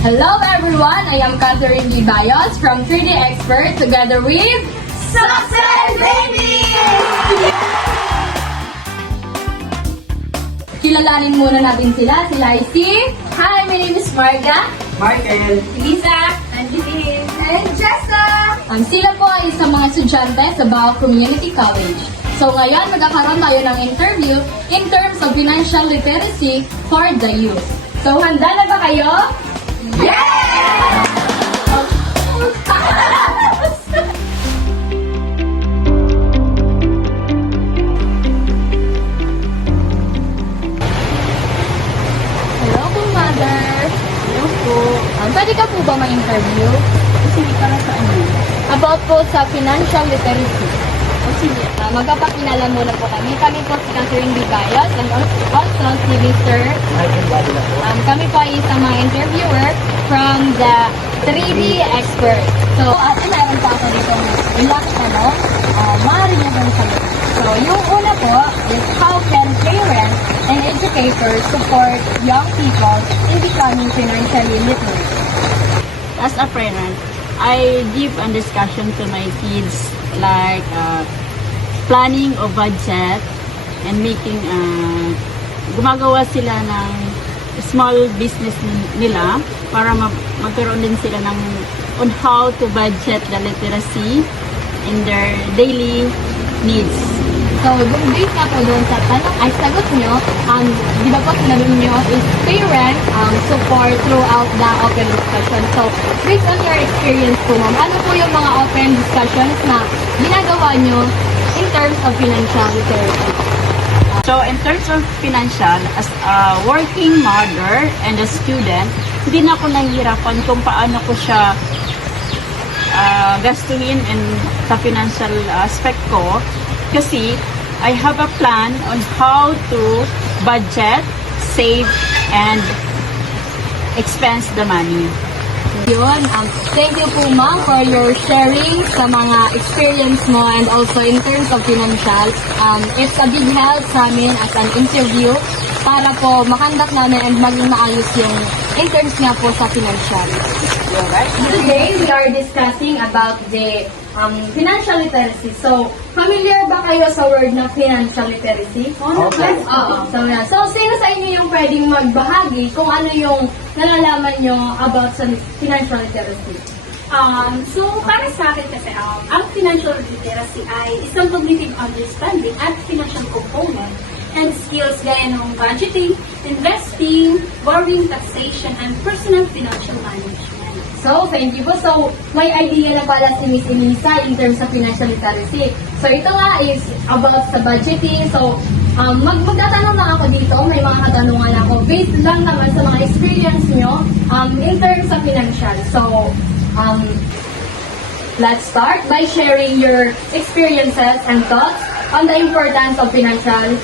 Hello everyone, I am Catherine D. Bayos from 3D Expert together with Success Baby! Kilalanin muna natin sila. Sila ay si... Hi, my name is Marga. Michael. Lisa. Angeline. And Jessa. Sila po ay isang mga estudyante sa Bao Community College. So ngayon, magkakaroon tayo ng interview in terms of financial literacy for the youth. So handa na ba kayo? Yeah! Hello po, Mother. Hello po. Pwede ka po ba ma-interview? Sige, para sa ano? About po sa financial literacy. O sige. Magpapakilala muna po kami. Kami po si Catherine D. Bayos and also si Mr. Michael Badula po. Kami po ay isang mga interviewer from the 3D Expert. So, ate, meron pa ako dito ilang tanong. Maaari niyo bang sagot? So, yung una po is how can parents and educators support young people in becoming financially literate? As a parent, I give a discussion to my kids like planning of budget and making gumagawa sila ng small business nila para magkaroon din sila ng on how to budget the literacy in their daily needs. So, based nga po doon sa tanong ay sagot nyo, di ba po sinabi nyo is parent support throughout the open discussion. So, based on your experience po, ma'am, ano po yung mga open discussions na ginagawa nyo in terms of financial literacy? So, in terms of financial, as a working mother and a student, hindi na ako nahihirapan kung paano ko siya gastuhin in sa financial aspect ko. Kasi, I have a plan on how to budget, save, and expense the money. Yun, thank you po ma'am for your sharing sa mga experience mo and also in terms of financial. It's a big help sa amin as an interview para po makandak namin and maging maayos yung interns nga po sa financial. Today, we are discussing about the financial literacy. So, familiar ba kayo sa word na financial literacy? Okay. So, sino sa inyo yung pwedeng magbahagi kung ano yung nalalaman nyo about sa financial literacy? So, para sa akin kasi, ang financial literacy ay isang cognitive understanding at financial component and skills gaya ng budgeting, investing, borrowing, taxation, and personal financial management. So, thank you po. So, may idea na pala si Miss Elisa in terms of financial literacy. So, ito nga is about sa budgeting. So, magtatanong lang ako dito. May mga katanungan ako. Based lang naman sa mga experience nyo in terms of financial. So, let's start by sharing your experiences and thoughts on the importance of financial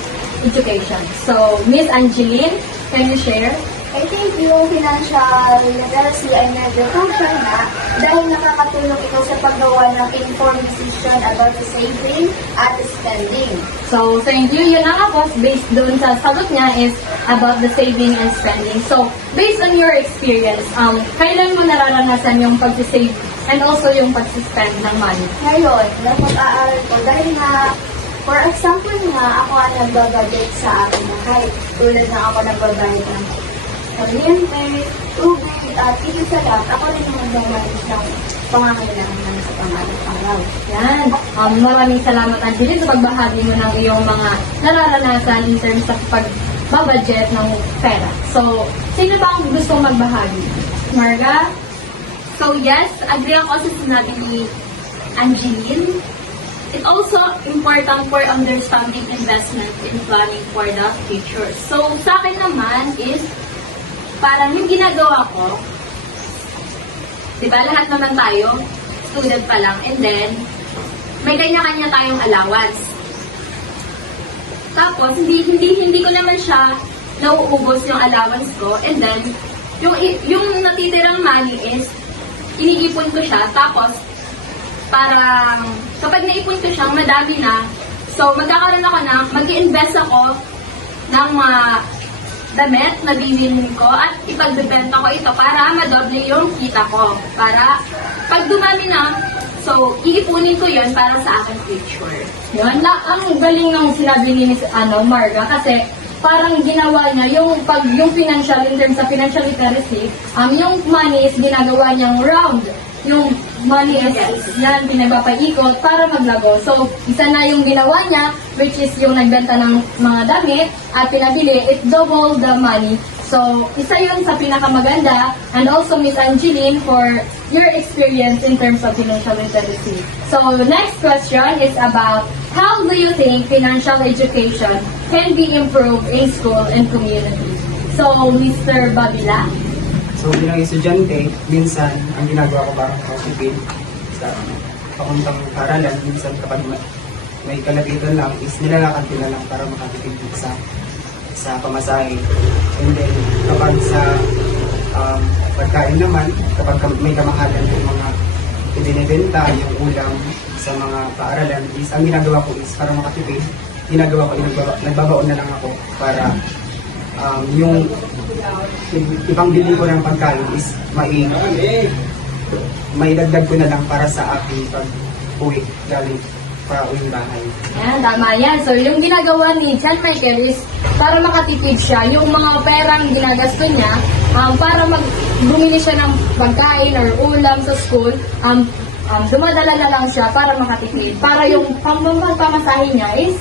education. So, Miss Angeline, can you share? I think yung financial literacy ay medyo crucial na dahil nakakatulong ito sa paggawa ng informed decision about the saving at spending. So, thank you. Yun ang ako, based doon sa sagot niya is about the saving and spending. So, based on your experience, kailan mo nararanasan yung pag-save and also yung pag-spend ng money? Ngayon, na pag-aaral ko, dahil nga, for example nga, ako ang nagbabudget sa akin na kahit tulad na ako nagbabayad ng kuryente, tubig, at higit sa lahat, ako rin yung nagbabayad ng pangangailangan namin sa pang-araw. Yan. Maraming salamat, Angeline, sa pagbahagi mo ng iyong mga nararanasan in terms of pagbabudget ng pera. So, sino ba ang gusto magbahagi? Marga? So, yes, agree ako sa sinabi ni Angeline. It's also important for understanding investment and planning for the future. So, sa akin naman is, parang yung ginagawa ko, di ba lahat naman tayo, student pa lang, and then, may kanya-kanya tayong allowance. Tapos, hindi ko naman siya nauubos yung allowance ko, and then, yung natitirang money is, iniipon ko siya, tapos, parang, kapag naipon ko siya, madami na, so, magkakaroon ako na, mag-i-invest ako ng mga damit na bibilin ko at ipagbebenta ko ito para madoble yung kita ko. Para pag dumami na, so iipunin ko yon para sa aking future. Yun, ang galing ng sinabi ni Miss Marga kasi parang ginawa niya yung financial, in terms of financial literacy, yung money is ginagawa niyang round. Yung money is yan, pinagpapaikot para maglago. So, isa na yung ginawa niya, which is yung nagbenta ng mga damit at pinabili, it double the money. So, isa yun sa pinakamaganda, and also Miss Angeline for your experience in terms of financial literacy. So, next question is about how do you think financial education can be improved in school and community? So, Mr. Babila? So bilang estudyante, minsan ang ginagawa ko para makatipid sa papuntang paralan, minsan kapag may kalabitan lang is nilalakad ko na lang para makatipid sa pamasahe. And then kapag sa pagkain naman, kapag may kamahalan yung mga ibinibenta, yung ulam sa mga paaralan, is ang ginagawa ko is para makatipid, nagbabaon na lang ako para yung ibang bili ko ng pagkain is may dagdag ko na lang para sa aking pag-uwi galing para uwing bahay. Yan, tama yan. So, yung ginagawa ni John Michael is para makatipid siya, yung mga perang ginagasto niya, para bumili siya ng pagkain or ulam sa school, dumadala na lang siya para makatipid. Para yung pamasahe niya is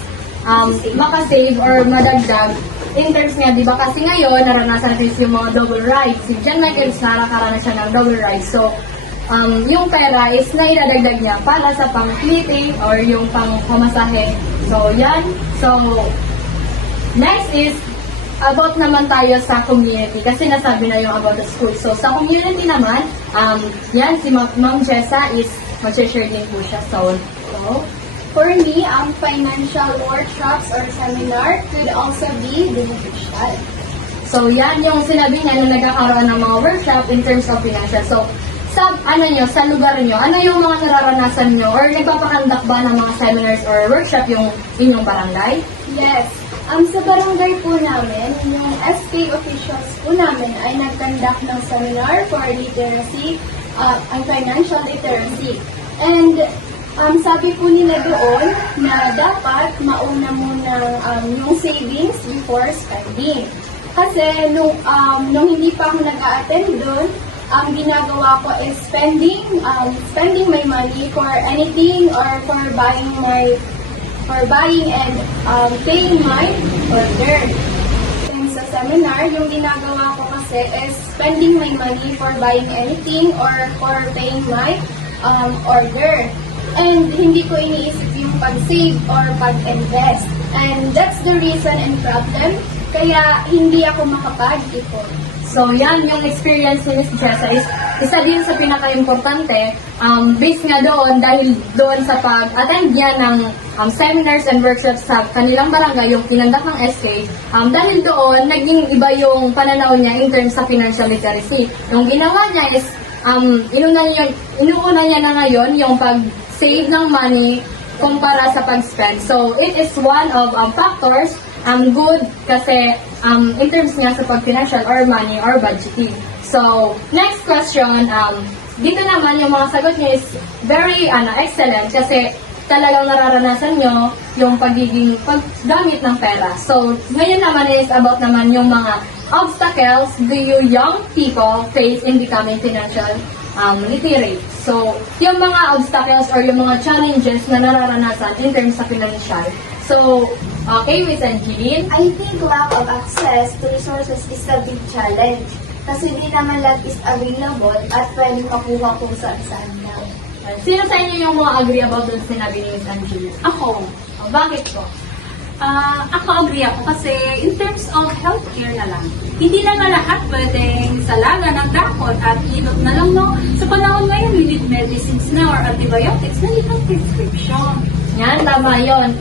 makasave or madagdag in terms niya, di ba? Kasi ngayon, naranasan natin yung mga double rides. Si John Michael, nakakaranas siya ng double rides. So, yung pera is naidadagdag niya para sa pang-fleeting or yung pang-pamasahe. So, yan. So, next is about naman tayo sa community. Kasi nasabi na yung about the school. So, sa community naman, yan, si Ma'am Jessa is mag-share din po siya. So, For me, financial workshops or seminar could also be beneficial. So, yan yung sinabi niya nung nagkakaroon ng mga workshop in terms of financial. So, sa lugar nyo, ano yung mga nararanasan nyo or nagpapakandak ba ng mga seminars or workshop yung inyong barangay? Yes. Sa barangay po namin, yung SK officials po namin ay nagkandak ng seminar for literacy, ang financial literacy. And sabi po nila doon na dapat mauna muna yung savings before spending. Kasi nung hindi pa ako nag-a-attend doon, ang ginagawa ko is spending my money for anything or for buying and paying my order. And sa seminar, yung ginagawa ko kasi is spending my money for buying anything or for paying my order. And hindi ko iniisip yung pag-save or pag-invest. And that's the reason and problem kaya hindi ako makapag-ipon. So, yan yung experience ni Ms. Jessa is isa din sa pinaka-importante based nga doon dahil doon sa pag-attend niya ng seminars and workshops sa kanilang barangay, yung kinandak ng SK, dahil doon, naging iba yung pananaw niya in terms sa financial literacy. Yung ginawa niya is, inuuna niya na ngayon yung pag-save ng money kumpara sa pag-spend. So, it is one of factors good kasi in terms nga sa pag-financial or money or budgeting. So, next question, dito naman yung mga sagot niyo is very excellent kasi talagang nararanasan nyo yung paggamit ng pera. So, ngayon naman is about naman yung mga obstacles do you young people face in becoming financial literate. So, yung mga obstacles or yung mga challenges na nararanasan in terms of financial. So, okay, Ms. Angeline? I think lack of access to resources is a big challenge. Kasi di naman lahat is available at pwede makuha kung saan-saan lang. Sino sa inyo yung mga agree about dun sinabi ni Ms. Angeline? Ako, Bakit po? ako agree ako kasi in terms of healthcare na lang, hindi naman lahat pwedeng salaga ng dakot at ilot na lang, no? Sa panahon ngayon, we need medicines na or antibiotics na hindi prescription. Yan, tama yun.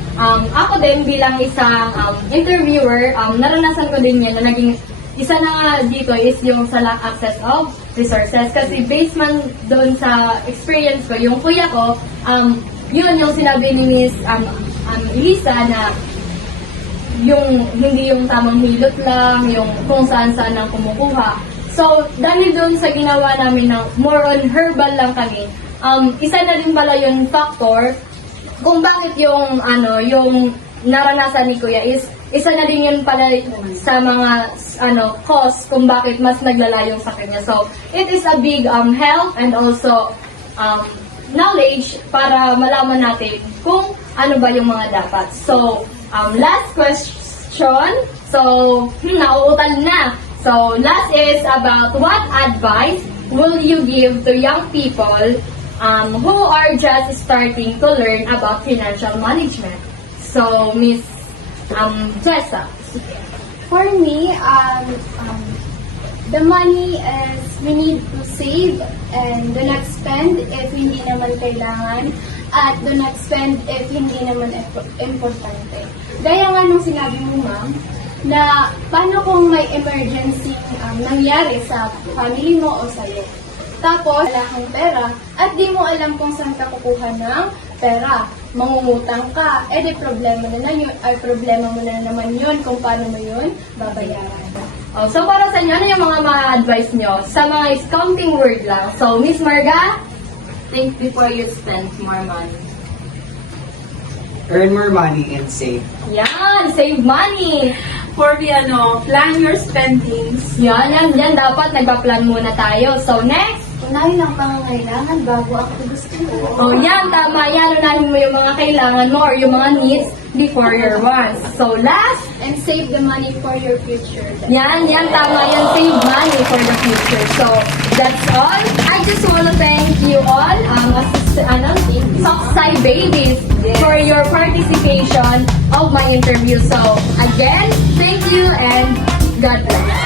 Ako din bilang isang interviewer, naranasan ko din yan na naging isa na nga dito is yung sa lack access of resources. Kasi based man doon sa experience ko, yung kuya ko, yun yung sinabi ni Miss Elisa na hindi yung tamang hilot lang, yung kung saan-saan ang kumukuha. So, dahil doon sa ginawa namin ng more on herbal lang kami, isa na din pala yung factor kung bakit yung naranasan ni Kuya is isa na din yun pala sa mga cause kung bakit mas naglalayong sa kanya. So, it is a big help and also knowledge para malaman natin kung ano ba yung mga dapat. So, last question. So, nauutal na. So, last is about what advice will you give to young people who are just starting to learn about financial management? So, Miss Jessa. For me, the money is we need to save and do not spend if hindi naman kailangan at do not spend if hindi naman importante. Gaya nga nung sinabi mo, ma'am, na paano kung may emergency nangyari sa family mo o sa'yo. Tapos, wala kang pera at di mo alam kung saan ka kukuha ng pera. Mangungutang ka, di problema mo na naman yun kung paano mo yun babayaran. Oh, so, para sa inyo, ano yung mga advice nyo? Sa mga scouting word lang. So, Miss Marga? Think before you spend more money. Earn more money and save. Yan, save money. For the plan your spendings. Yan, dapat nagpa-plan muna tayo. So, next. Unahin ang pangangailangan bago ang gusto mo. Oh, yan, tama. Yan, unahin mo yung mga kailangan mo or yung mga needs before your wants. So, last. And save the money for your future. Yan, tama. Yan, save money for the future. So, that's all. I just want to thank you all, Sockside Babies, for your participation of my interview. So, again, thank you and God bless.